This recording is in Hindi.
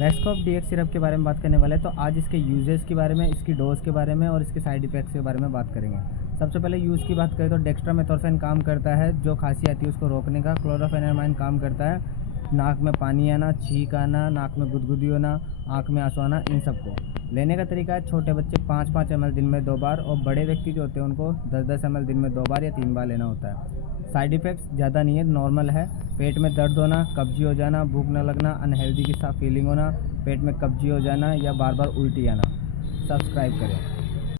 वैस्कोप डीएक्स सिरप के बारे में बात करने वाले हैं। तो आज इसके यूजेस के बारे में, इसकी डोज के बारे में और इसके साइड इफ़ेक्ट्स के बारे में बात करेंगे। सबसे पहले यूज़ की बात करें तो डेक्स्ट्रामेथोर्फेन काम करता है जो खांसी आती है उसको रोकने का। क्लोरोफेनेमाइन काम करता है नाक में पानी आना, छींक आना, नाक में गुदगुदी होना, आँख में आंसू आना, इन सबको। लेने का तरीका है छोटे बच्चे 5-5 ml दिन में 2 बार, और बड़े व्यक्ति जो होते हैं उनको 10-10 ml दिन में 2 बार या 3 बार लेना होता है। साइड इफ़ेक्ट्स ज़्यादा नहीं है, नॉर्मल है। पेट में दर्द होना, कब्जी हो जाना, भूख न लगना, अनहेल्दी की सा फीलिंग होना, पेट में कब्जी हो जाना या बार बार उल्टी आना। सब्सक्राइब करें।